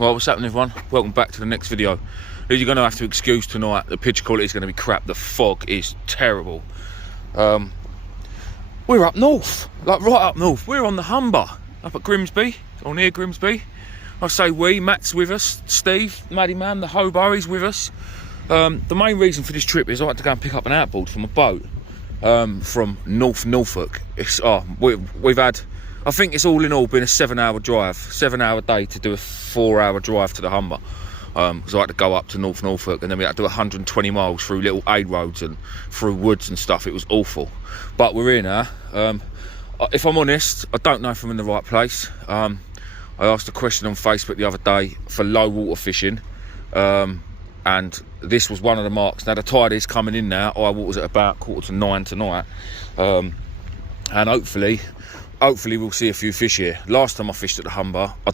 Well, what's happening, everyone? Welcome back to the next video. You're going to have to excuse tonight. The picture quality is going to be crap. The fog is terrible. We're up north, like right up north. We're on the Humber, up at Grimsby, or near Grimsby. I say we, Matt's with us, Steve, Maddie Man, the hobo, he's with us. The main reason for this trip is I had to go and pick up an outboard from a boat from Norfolk. We've had, I think it's all in all been a 7-hour drive, 7-hour day to do a 4-hour drive to the Humber. Because I had to go up to Norfolk, and then we had to do 120 miles through little aid roads and through woods and stuff. It was awful, but we're in now. If I'm honest, I don't know if I'm in the right place. I asked a question on Facebook the other day for low water fishing, and this was one of the marks. Now the tide is coming in now. High water's at about 8:45 tonight, and hopefully we'll see a few fish here. Last time I fished at the Humber, I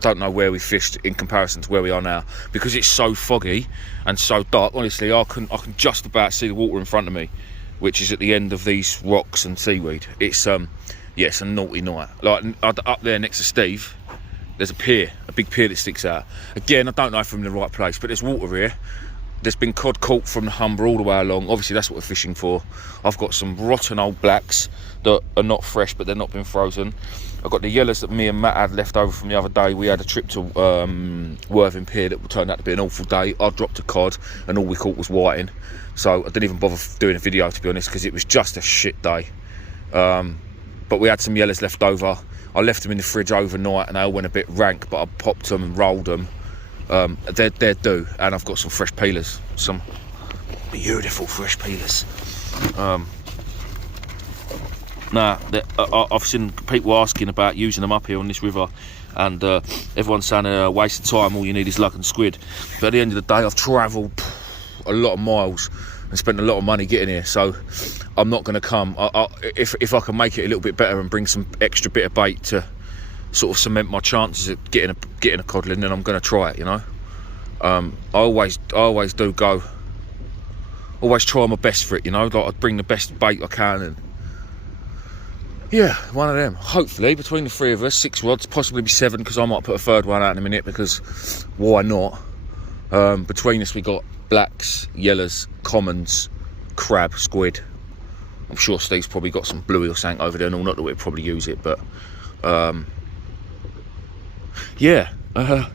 don't know where we fished in comparison to where we are now, because it's so foggy and so dark. Honestly, I can just about see the water in front of me, which is at the end of these rocks and seaweed. It's it's a naughty night. Like up there next to Steve, there's a pier, a big pier that sticks out. Again, I don't know if I'm in the right place, but there's water here. There's been cod caught from the Humber all the way along. Obviously, that's what we're fishing for. I've got some rotten old blacks that are not fresh, but they're not been frozen. I've got the yellows that me and Matt had left over from the other day. We had a trip to Worthing Pier that turned out to be an awful day. I dropped a cod, and all we caught was whiting. So I didn't even bother doing a video, to be honest, because it was just a shit day. But we had some yellows left over. I left them in the fridge overnight, and they all went a bit rank, but I popped them and rolled them. They're due, and I've got some fresh peelers, some beautiful fresh peelers. I've seen people asking about using them up here on this river, and everyone's saying a waste of time, all you need is luck and squid. But at the end of the day, I've travelled a lot of miles and spent a lot of money getting here, so I'm not going to come. If I can make it a little bit better and bring some extra bit of bait to sort of cement my chances of getting a codling, then I'm going to try it, you know. I always do go, always try my best for it, you know. Like, I bring the best bait I can, and yeah, one of them. Hopefully, between the three of us, 6 rods, possibly be 7, because I might put a third one out in a minute, because why not? Between us, we got blacks, yellows, commons, crab, squid. I'm sure Steve's probably got some bluey or something over there, and all. Not that we'd probably use it, but yeah. I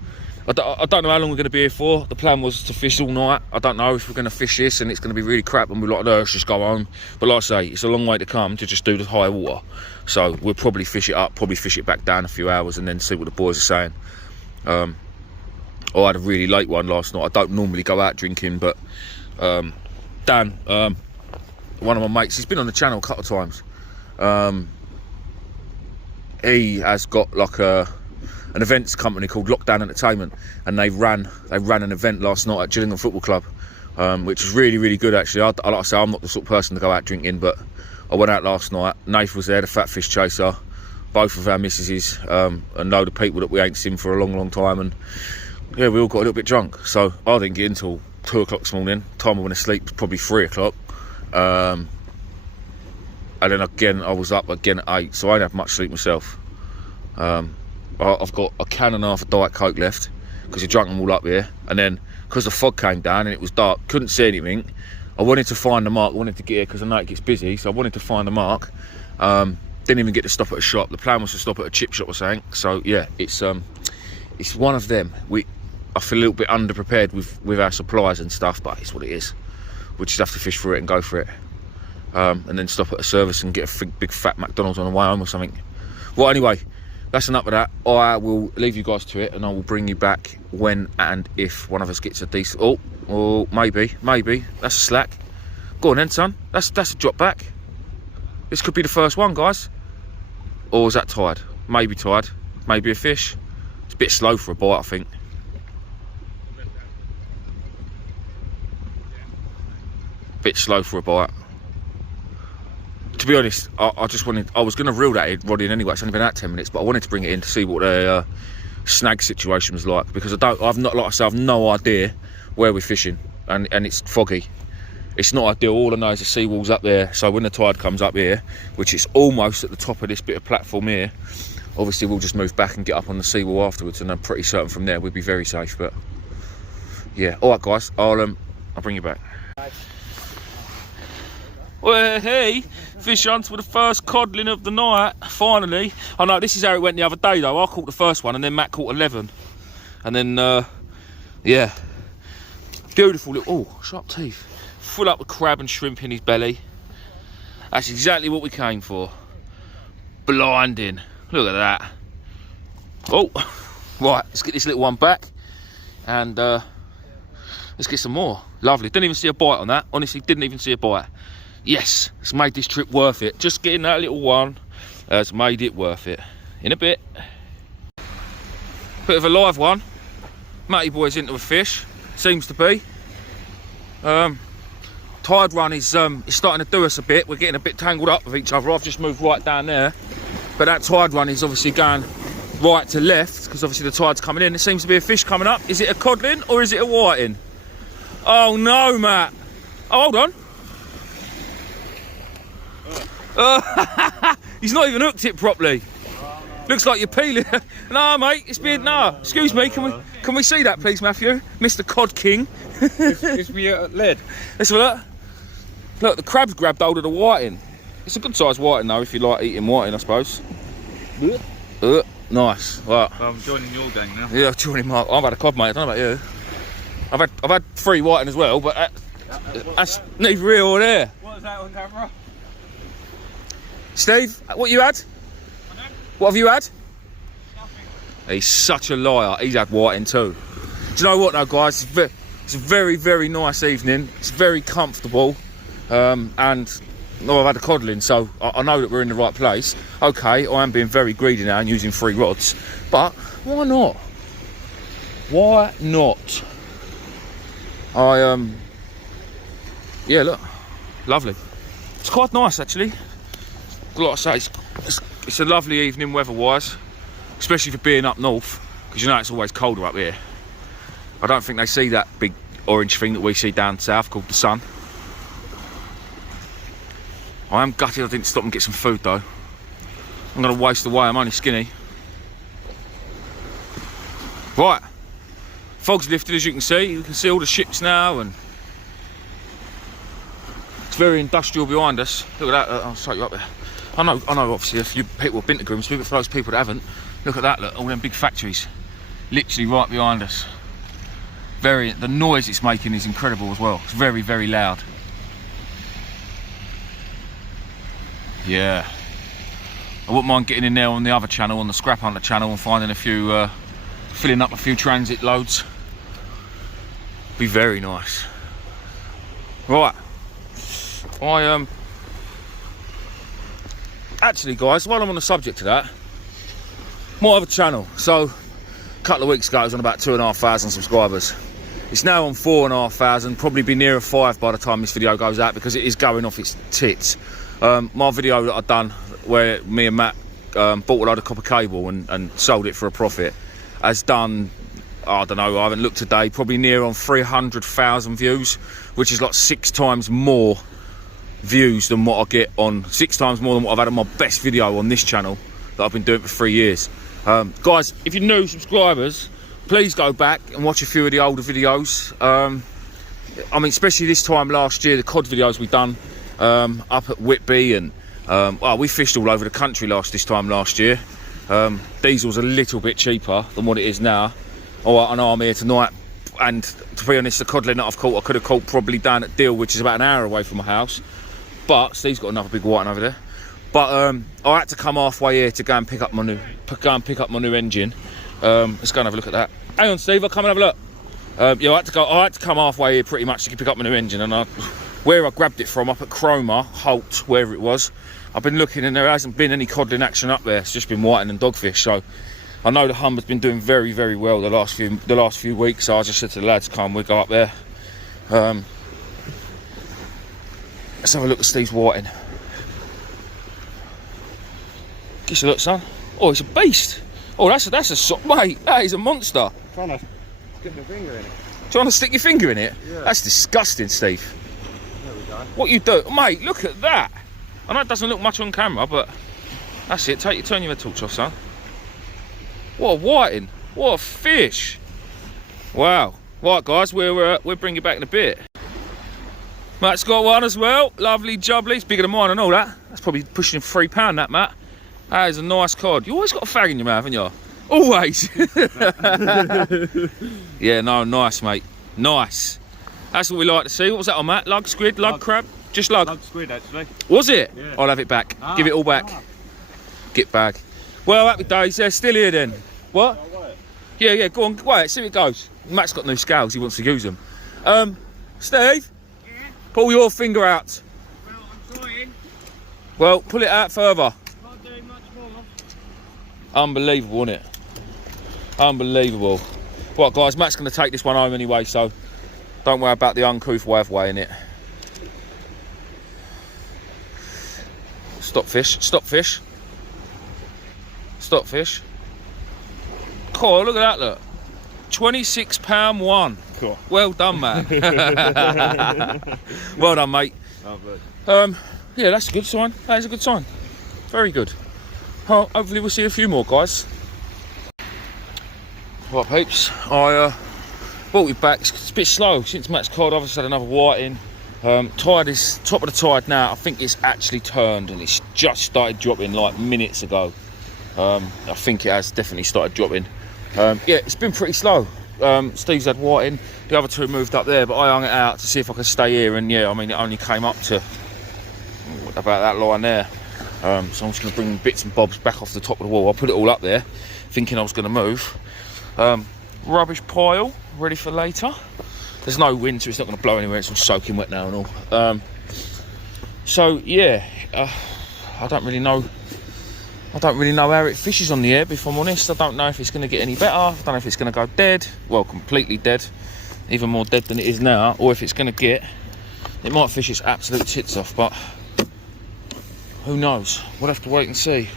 don't know how long we're going to be here for. The plan was to fish all night. I don't know if we're going to fish this and it's going to be really crap and we're like, no, let's just go home. But like I say, it's a long way to come to just do the high water. So we'll probably fish it up, probably fish it back down a few hours, and then see what the boys are saying. I had a really late one last night. I don't normally go out drinking, but Dan, one of my mates, he's been on the channel a couple of times. He has got like an events company called Lockdown Entertainment, and they ran an event last night at Gillingham Football Club, which was really, really good actually. Like I say, I'm not the sort of person to go out drinking, but I went out last night. Nath was there, the fat fish chaser, both of our missuses, a load of people that we ain't seen for a long, long time, and yeah, we all got a little bit drunk. So I didn't get in until 2 o'clock this morning. Time I went to sleep was probably 3 o'clock, and then again I was up again at 8, so I didn't have much sleep myself. I've got a can and a half of Diet Coke left, because you drank them all up here, and then because the fog came down and it was dark, couldn't see anything. I wanted to find the mark, I wanted to get here because I know it gets busy, so I wanted to find the mark. Didn't even get to stop at a shop. The plan was to stop at a chip shop or something. So yeah, it's one of them. I feel a little bit underprepared with our supplies and stuff, but it's what it is. We just have to fish for it and go for it, and then stop at a service and get a big fat McDonald's on the way home or something. Well, anyway, that's enough of that. I will leave you guys to it, and I will bring you back when and if one of us gets a decent... Oh, maybe. That's a slack. Go on then, son. That's a drop back. This could be the first one, guys. Or is that tide? Maybe tide. Maybe a fish. It's a bit slow for a bite, I think. Bit slow for a bite. To be honest, I was going to reel that rod in anyway. It's only been out 10 minutes, but I wanted to bring it in to see what the snag situation was like, because I've no idea where we're fishing, and it's foggy. It's not ideal. All I know is the seawall's up there, so when the tide comes up here, which is almost at the top of this bit of platform here, Obviously, we'll just move back and get up on the seawall afterwards, and I'm pretty certain from there we'll be very safe. But yeah, all right, guys, I'll bring you back. Well, hey, fish hunts for the first codling of the night, finally. I know this is how it went the other day though. I caught the first one and then Matt caught 11. And then, yeah, beautiful little, oh, sharp teeth. Full up with crab and shrimp in his belly. That's exactly what we came for. Blinding, look at that. Oh, right, let's get this little one back. And let's get some more. Lovely, didn't even see a bite on that. Honestly, didn't even see a bite. Yes, it's made this trip worth it. Just getting that little one has made it worth it. In a bit. Bit of a live one. Matty boy's into a fish, seems to be. Tide run is starting to do us a bit. We're getting a bit tangled up with each other. I've just moved right down there. But that tide run is obviously going right to left, because obviously the tide's coming in. There seems to be a fish coming up. Is it a codling or is it a whiting? Oh no, Matt. Oh, hold on. He's not even hooked it properly. Looks like you're peeling. No, mate, it's been no. Excuse me, can we see that, please, Matthew, Mr. Cod King? It's me lead. Let's have a look. Look, the crab's grabbed hold of the whiting. It's a good sized whiting though, if you like eating whiting, I suppose. Nice. Right. So I'm joining your gang now. Yeah, I'm joining my. I've had a cod, mate. I don't know about you. I've had 3 whiting as well, but that's neither here or there. What is that on camera? Steve, what you had? What have you had? Nothing. He's such a liar. He's had whiting too. Do you know what though, guys? It's a very, very nice evening. It's very comfortable. And no, I've had a codling, so I know that we're in the right place. Okay, I am being very greedy now and using 3 rods. But why not? Why not? Yeah, look. Lovely. It's quite nice actually. Like I say, it's a lovely evening weather-wise, especially for being up north, because you know it's always colder up here. I don't think they see that big orange thing that we see down south called the sun. I am gutted I didn't stop and get some food though. I'm going to waste away, I'm only skinny. Right, fog's lifted as you can see. You can see all the ships now, and it's very industrial behind us. Look at that, I'll show you up there. I know obviously a few people have been to Grimsby, but for those people that haven't, look at that, look, all them big factories. Literally right behind us. The noise it's making is incredible as well. It's very, very loud. Yeah. I wouldn't mind getting in there on the other channel, on the Scrap Hunter channel, and finding a few, filling up a few transit loads. Be very nice. Right. Actually, guys, while I'm on the subject of that, might have a channel. So, a couple of weeks ago, it was on about 2,500 subscribers. It's now on 4,500, probably be nearer 5 by the time this video goes out, because it is going off its tits. My video that I've done, where me and Matt bought a load of copper cable and sold it for a profit, has done, I don't know, I haven't looked today, probably near on 300,000 views, which is like 6 times more views than what I get on, 6 times more than what I've had on my best video on this channel that I've been doing for 3 years. Guys, if you're new subscribers, please go back and watch a few of the older videos. I mean, especially this time last year, the cod videos we've done up at Whitby, and well, we fished all over the country this time last year. Diesel's a little bit cheaper than what it is now. All right, I know I'm here tonight, and to be honest, the codling that I've caught, I could have caught probably down at Deal, which is about an hour away from my house. But Steve's got another big whiting over there. But I had to come halfway here to go and pick up my new engine. Let's go and have a look at that. Hang on, Steve, I'll come and have a look. Yeah, I had to come halfway here pretty much to pick up my new engine, and where I grabbed it from, up at Cromer, Holt, wherever it was, I've been looking and there hasn't been any codling action up there. It's just been whiting and dogfish. So I know the humber's been doing very, very well the last few weeks. So I just said to the lads, come, we'll go up there. Let's have a look at Steve's whiting. Give us a look, son. Oh, it's a beast. Oh, that's a mate. That is a monster. Trying to stick my finger in it. Trying to stick your finger in it? Yeah. That's disgusting, Steve. There we go. What you do, mate? Look at that. I know it doesn't look much on camera, but that's it. Turn your torch off, son. What a whiting. What a fish. Wow. Right, guys, we'll bring you back in a bit. Matt's got one as well. Lovely jubbly. It's bigger than mine and all that. That's probably pushing £3, that, Matt. That is a nice cod. You always got a fag in your mouth, haven't you? Always. Yeah, no, nice, mate. Nice. That's what we like to see. What was that on, Matt? Lug, squid, lug, crab? Just lug. Lug squid, actually. Was it? Yeah. I'll have it back. Give it all back. Get back. Well, happy days. They're still here then. What? Yeah, go on. Wait, see how it goes. Matt's got new scales. He wants to use them. Steve? Yeah? Pull your finger out. Well, I'm trying. Well, pull it out further. Can't do much more. Unbelievable, isn't it? Unbelievable. Right, guys, Matt's going to take this one home anyway, so don't worry about the uncouth way of weighing it. Stop fish, stop fish. Stop fish. Cool, look at that, look. £26 one. Cool. Well done, Matt. Well done, mate. Lovely. Yeah, that's a good sign. That is a good sign. Very good. Oh, hopefully we'll see a few more, guys. Right, peeps. I brought it back. It's a bit slow since Matt's cod. I've just had another whiting. Tide is top of the tide now. I think it's actually turned and it's just started dropping like minutes ago. I think it has definitely started dropping. Yeah, it's been pretty slow. Steve's had whiting. The other two moved up there, but I hung it out to see if I could stay here. And yeah, I mean, it only came up to about that line there. So I'm just going to bring bits and bobs back off the top of the wall. I put it all up there, thinking I was going to move. Rubbish pile, ready for later. There's no wind, so it's not going to blow anywhere. It's all soaking wet now and all. So yeah, I don't really know how it fishes on the ebb, if I'm honest. I don't know if it's going to get any better. I don't know if it's going to go dead. Well, completely dead. Even more dead than it is now. Or if it's going to get... It might fish its absolute tits off, but... Who knows? We'll have to wait and see.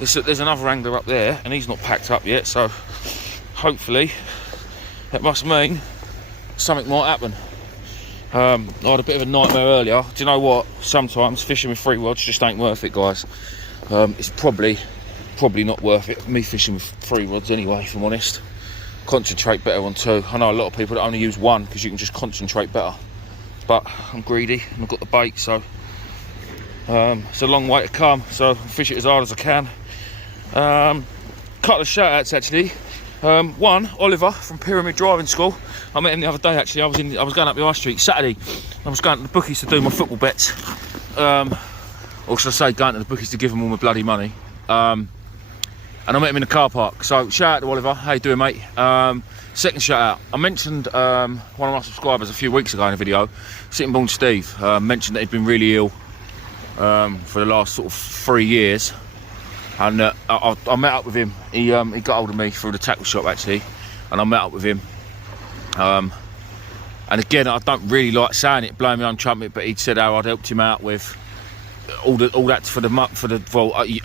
There's another angler up there, and he's not packed up yet, so... Hopefully, that must mean something might happen. I had a bit of a nightmare earlier. Do you know what? Sometimes fishing with 3 rods just ain't worth it, guys. It's probably not worth it, me fishing with 3 rods anyway, if I'm honest. Concentrate better on 2. I know a lot of people that only use 1 because you can just concentrate better. But I'm greedy and I've got the bait, so it's a long way to come, so I'll fish it as hard as I can. Couple of shout outs actually. One, Oliver from Pyramid Driving School. I met him the other day actually. I was going up the high street Saturday. I was going to the bookies to do my football bets. Or should I say going to the bookies to give them all my bloody money. And I met him in the car park. So shout out to Oliver. How you doing, mate? Second shout out. I mentioned one of my subscribers a few weeks ago in a video, Sittingbourne Steve, mentioned that he'd been really ill for the last sort of 3 years. And I met up with him. He got hold of me through the tackle shop actually, and I met up with him. And again, I don't really like saying it, blowing my own trumpet, but he'd said how I'd helped him out with all that for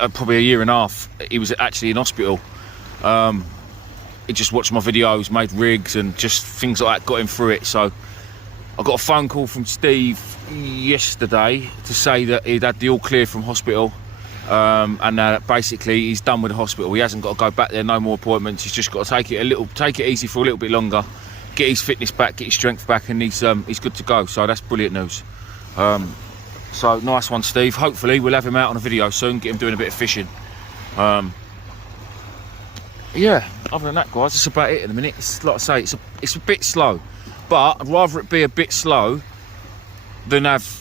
probably a year and a half. He was actually in hospital. He just watched my videos, made rigs, and just things like that got him through it. So I got a phone call from Steve yesterday to say that he'd had the all clear from hospital. And basically he's done with the hospital. He hasn't got to go back there, no more appointments. He's just got to take it easy for a little bit longer, get his fitness back, get his strength back, and he's good to go. So that's brilliant news. So nice one, Steve. Hopefully we'll have him out on a video soon, get him doing a bit of fishing. Yeah, other than that, guys, that's about it in a minute. It's, like I say, it's a bit slow, but I'd rather it be a bit slow than have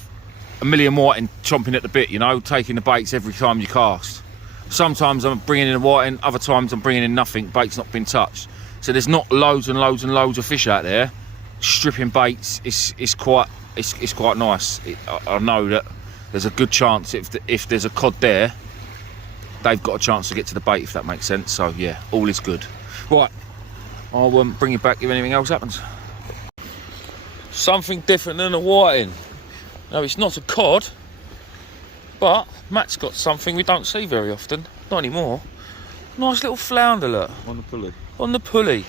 a million whiting chomping at the bit, you know, taking the baits every time you cast. Sometimes I'm bringing in a whiting, other times I'm bringing in nothing, bait's not been touched. So there's not loads and loads and loads of fish out there. Stripping baits is quite nice. I know that there's a good chance if there's a cod there, they've got a chance to get to the bait, if that makes sense. So yeah, all is good. Right, I'll bring you back if anything else happens. Something different than a whiting. No, it's not a cod, but Matt's got something we don't see very often. Not anymore. Nice little flounder, look. On the pulley. On the pulley.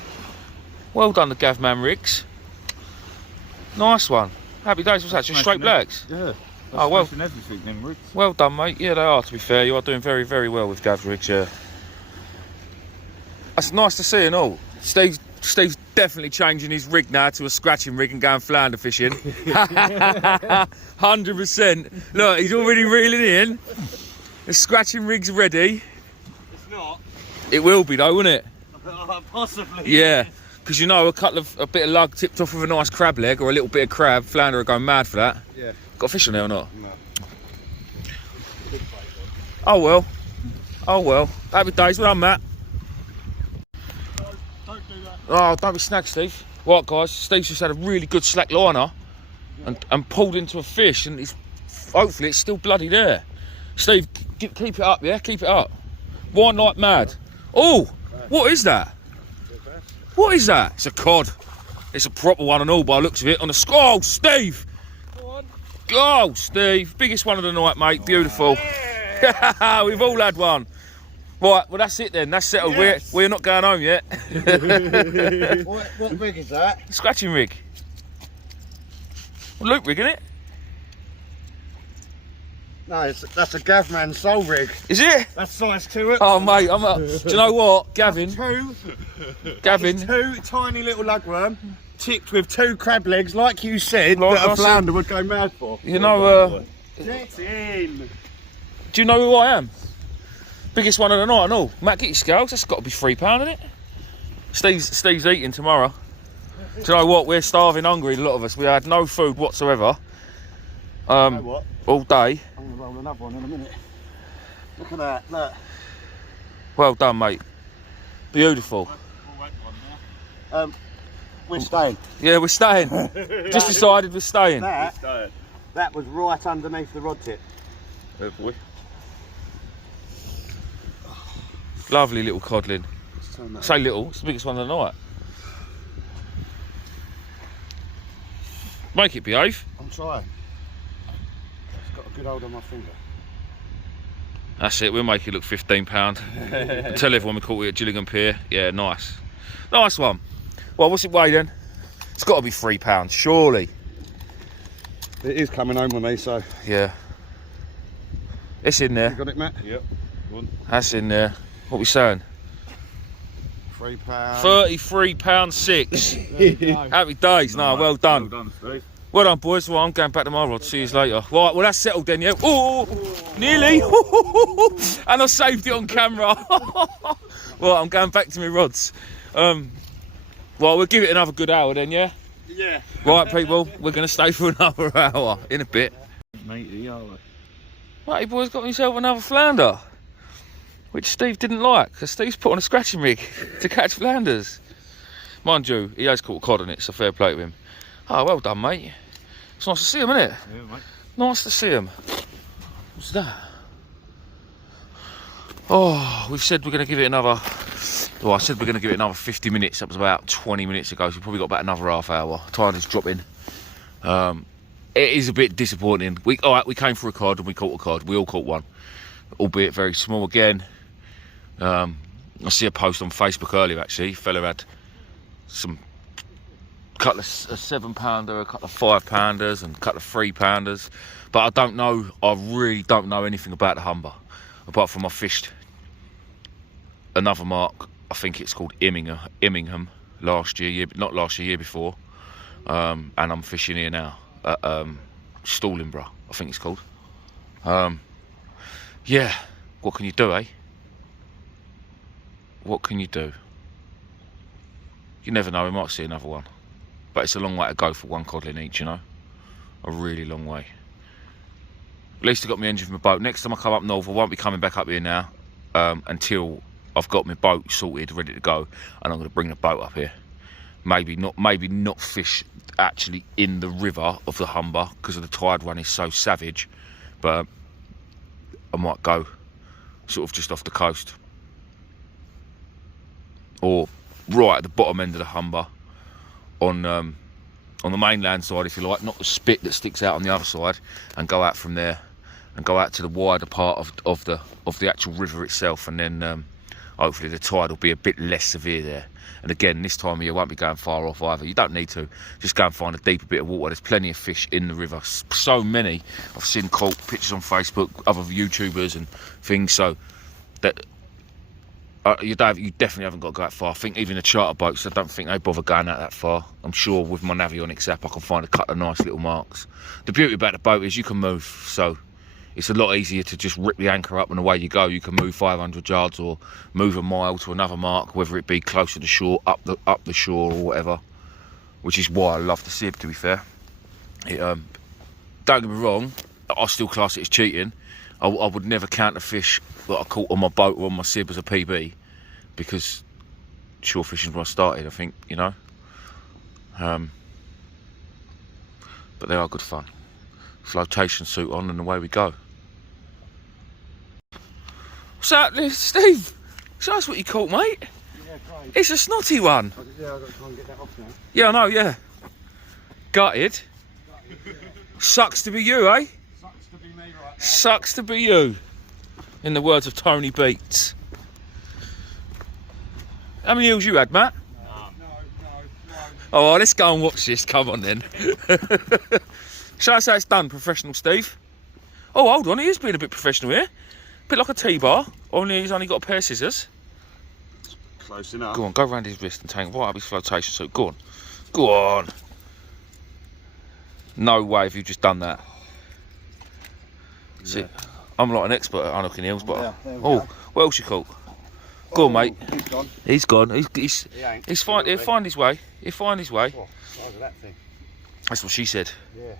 Well done, the Gavman rigs. Nice one. Happy days. What's that? Just straight blacks? Yeah. Oh, well. Everything, them rigs. Well done, mate. Yeah, they are, to be fair. You are doing very, very well with Gav rigs, yeah. That's nice to see and all. Steve's definitely changing his rig now to a scratching rig and going flounder fishing. 100%. Look, he's already reeling in. The scratching rig's ready. It's not. It will be though, won't it? Possibly. Yeah. Because you know, a bit of lug tipped off with a nice crab leg or a little bit of crab, flounder are going mad for that. Yeah. Got a fish on there or not? No. Oh well. Oh well. Happy days. Well done, Matt. Don't do that. Oh, don't be snagged, Steve. Right, guys, Steve's just had a really good slack liner and pulled into a fish, and hopefully it's still bloody there. Steve, keep it up, yeah? Keep it up. Wind like mad. Oh, what is that? What is that? It's a cod. It's a proper one and all by the looks of it. On the oh, Steve! Go on. Oh, Steve. Biggest one of the night, mate. Beautiful. Yeah. We've all had one. Right, well, that's it then. That's settled. Yes. We're not going home yet. What rig is that? Scratching rig. Well, Luke rig, isn't it? No, that's a Gavman soul rig. Is it? That's size 2. Oh, mate, do you know what? Gavin. Two tiny little lugworm tipped with 2 crab legs, like you said, Like that I a flounder would go mad for. You know, Get in. do you know who I am? Biggest one of the night and all. Matt, get your scales. That's got to be £3, isn't it? Steve's eating tomorrow. Do you know what? We're starving hungry, a lot of us. We had no food whatsoever. You know what? All day. I'm going to roll another one in a minute. Look at that, look. Well done, mate. Beautiful. We're staying. Yeah, we're staying. Just decided we're staying. That was right underneath the rod tip. Oh boy. Lovely little codlin. Let's Say little, it's the biggest one of the night. Make it behave. I'm trying. It's got a good hold on my finger. That's it, we'll make it look £15. Tell everyone we caught it at Gillingham Pier. Yeah, nice. Nice one. Well, what's it weigh then? It's got to be £3, surely. It is coming home with me, so. Yeah. It's in You there. got it, Matt? Yep. Go That's in there. What are we saying? £3. £33.6. Happy days. No, well done. Well done, Steve. Well done, boys. Well, I'm going back to my rod. See you later. Right, well, that's settled then, yeah? Oh, nearly. And I saved it on camera. Well, I'm going back to my rods. Well, we'll give it another good hour then, yeah? Yeah. Right, people, we're going to stay for another hour in a bit. Matey, are we? Matey boy's got himself another flounder, which Steve didn't like, because Steve's put on a scratching rig to catch flounders. Mind you, he has caught a cod on it, so fair play to him. Oh, well done, mate. It's nice to see him, isn't it? Yeah, mate. Nice to see him. What's that? Oh, we've said we're going to give it another... Well, I said we're going to give it another 50 minutes. That was about 20 minutes ago, so we've probably got about another half hour. Tide is dropping. It is a bit disappointing. All right, we came for a cod and we caught a cod. We all caught one, albeit very small again. I see a post on Facebook earlier, actually. Fella had some couple of £7-pounder, a couple of £5-pounders and a couple of £3-pounders. But I don't know, I really don't know anything about the humber, apart from I fished another mark. I think it's called Immingham last year, not last year, year before. And I'm fishing here now at Stallingborough, I think it's called. Yeah, what can you do, eh? What can you do? You never know, we might see another one. But it's a long way to go for one codlin each, you know? A really long way. At least I got my engine for my boat. Next time I come up north, I won't be coming back up here now until I've got my boat sorted, ready to go, and I'm going to bring the boat up here. Maybe not fish actually in the river of the Humber because of the tide run is so savage, but I might go sort of just off the coast or right at the bottom end of the Humber on the mainland side, if you like, not the spit that sticks out on the other side, and go out from there and go out to the wider part of the actual river itself, and then hopefully the tide will be a bit less severe there. And again, this time of year, won't be going far off either. You don't need to. Just go and find a deeper bit of water. There's plenty of fish in the river. So many. I've seen caught pictures on Facebook, other YouTubers and things. So that You definitely haven't got to go that far. I think even the charter boats, I don't think they bother going out that far. I'm sure with my Navionics app I can find a couple of nice little marks. The beauty about the boat is you can move, so it's a lot easier to just rip the anchor up and away you go. You can move 500 yards or move a mile to another mark, whether it be closer to shore, up the shore or whatever. Which is why I love the Sib, to be fair. Don't get me wrong, I still class it as cheating. I would never count a fish that I caught on my boat or on my Sib as a PB, because shore fishing is where I started, I think, you know. But they are good fun. Flotation suit on and away we go. What's that, Steve? So that's what you caught, mate? Yeah, great. It's a snotty one. Yeah, I've got to try and get that off now. Yeah, I know, yeah. Gutted. Sucks to be you, eh? Sucks to be me right now. Sucks to be you. In the words of Tony Beats. How many eels you had, Matt? No. Oh, let's go and watch this. Come on then. Show us how it's done, professional Steve. Oh, hold on, he is being a bit professional here. Bit like a T-bar, only he's only got a pair of scissors. Close enough. Go on, go round his wrist and tangle right up his flotation suit. Go on. Go on. No way have you just done that. See, I'm like an expert at unhooking eels, but... Yeah, there we oh, go. what else you caught? Go on, mate. He's gone. He's gone. He's fine. He'll Really? find his way. He'll find his way. Oh, size of that thing. That's what she said. Yeah.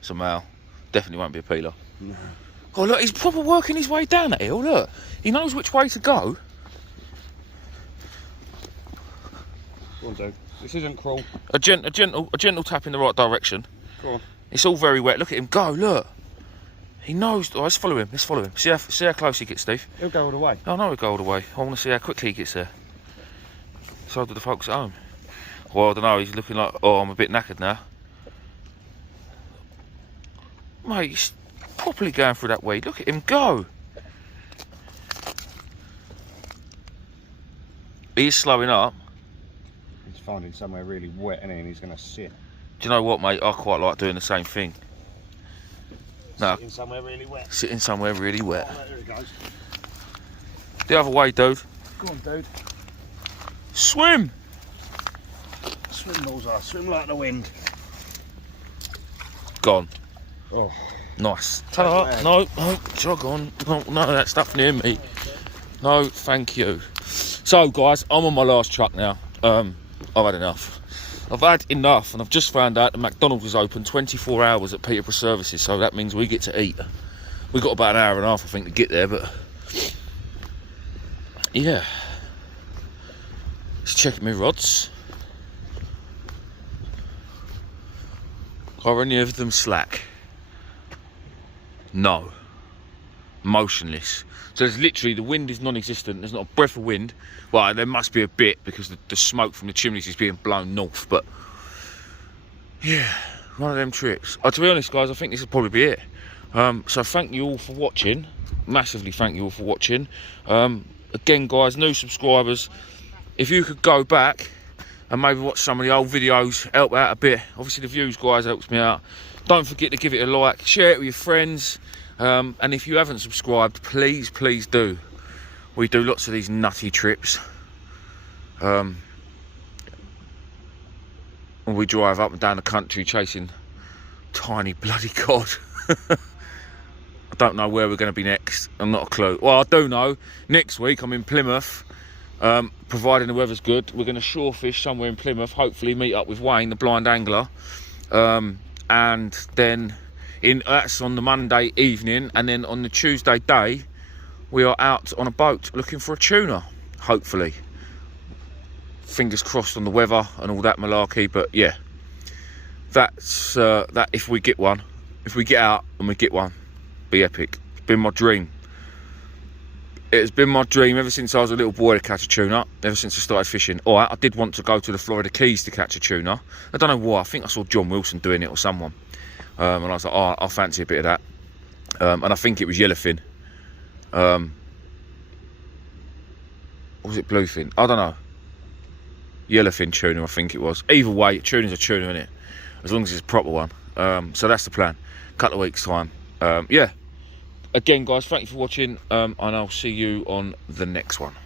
Somehow. Definitely won't be a peeler. No. Oh, look, he's proper working his way down that hill, look. He knows which way to go. Go on, dude. This isn't cruel. A gentle tap in the right direction. Go on. It's all very wet. Look at him go, look. He knows. Oh, let's follow him. Let's follow him. See how close he gets, Steve. He'll go all the way. Oh, no, he'll go all the way. I want to see how quickly he gets there. So do the folks at home. Well, I don't know. He's looking like, oh, I'm a bit knackered now. Mate, he's properly going through that weed. Look at him go. He's slowing up. He's finding somewhere really wet, isn't he? And he's going to sit. Do you know what, mate? I quite like doing the same thing. No, Sitting somewhere really wet. sitting somewhere really wet. Oh, there he goes. The other way, dude. Go on, dude. Swim. Swim, Bullseye. Swim like the wind. Gone. Oh. Nice. No, jog on. No, none of that stuff near me. No, thank you. So, guys, I'm on my last truck now. I've had enough. I've had enough, and I've just found out that McDonald's is open 24 hours at Peterborough Services, so that means we get to eat. We've got about an hour and a half, I think, to get there, but... yeah. Let's check my rods. Are any of them slack? No. Motionless. So there's literally, the wind is non-existent. There's not a breath of wind. Well, there must be a bit because the smoke from the chimneys is being blown north. But yeah, one of them trips. To be honest, guys, I think this will probably be it. So thank you all for watching. Massively thank you all for watching. Again, guys, new subscribers, if you could go back and maybe watch some of the old videos, help out a bit. Obviously the views, guys, helps me out. Don't forget to give it a like, share it with your friends. And if you haven't subscribed, please do. We do lots of these nutty trips. We drive up and down the country chasing tiny bloody cod. I don't know where we're going to be next. I'm not a clue. Well, I do know. Next week I'm in Plymouth. Providing the weather's good, we're going to shore fish somewhere in Plymouth. Hopefully meet up with Wayne, the blind angler. And then... that's on the Monday evening, and then on the Tuesday day we are out on a boat looking for a tuna, hopefully. Fingers crossed on the weather and all that malarkey, but yeah, that's that. If we get one, if we get out and we get one, be epic. It's been my dream. It has been my dream ever since I was a little boy to catch a tuna, ever since I started fishing. I did want to go to the Florida Keys to catch a tuna. I don't know why. I think I saw John Wilson doing it or someone. And I was like, oh, I'll fancy a bit of that. And I think it was yellowfin. Or was it bluefin? I don't know. Yellowfin tuna, I think it was. Either way, tuna's a tuna, isn't it? As long as it's a proper one. So that's the plan. Couple of weeks' time. Yeah. again, guys, thank you for watching, and I'll see you on the next one.